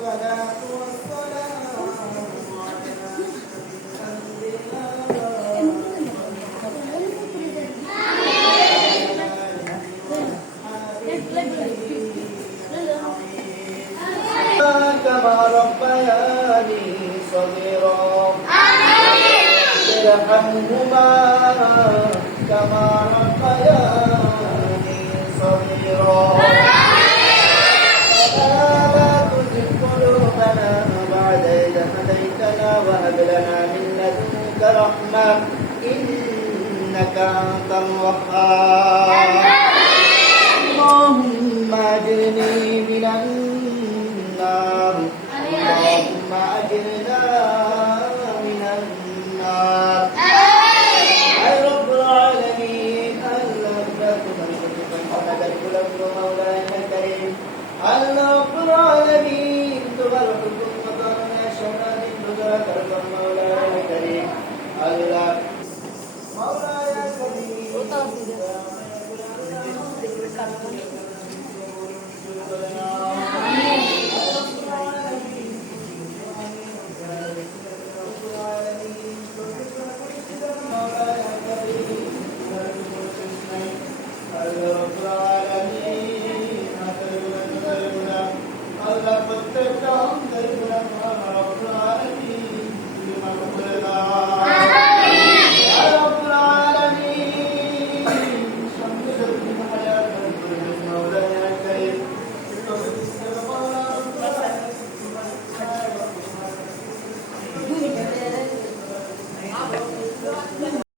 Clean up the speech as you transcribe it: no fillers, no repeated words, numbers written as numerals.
والصلاة والسلام على كما ربياني صغيرا ارحمهما كما ربياني صغيرا لا تزغ قلوبنا بعد إذ هديتنا وهب لنا من لدنك رحمة إنك أنت الوهاب اللهم أجرني من النار اللهم أجرنا من النار أي رب العالمين الله محمد الكلام مولانا الكريم الله رب العالمين تبارك وتعالى شهادة تبارك مولانا الكريم الله مولانا الكريم Allah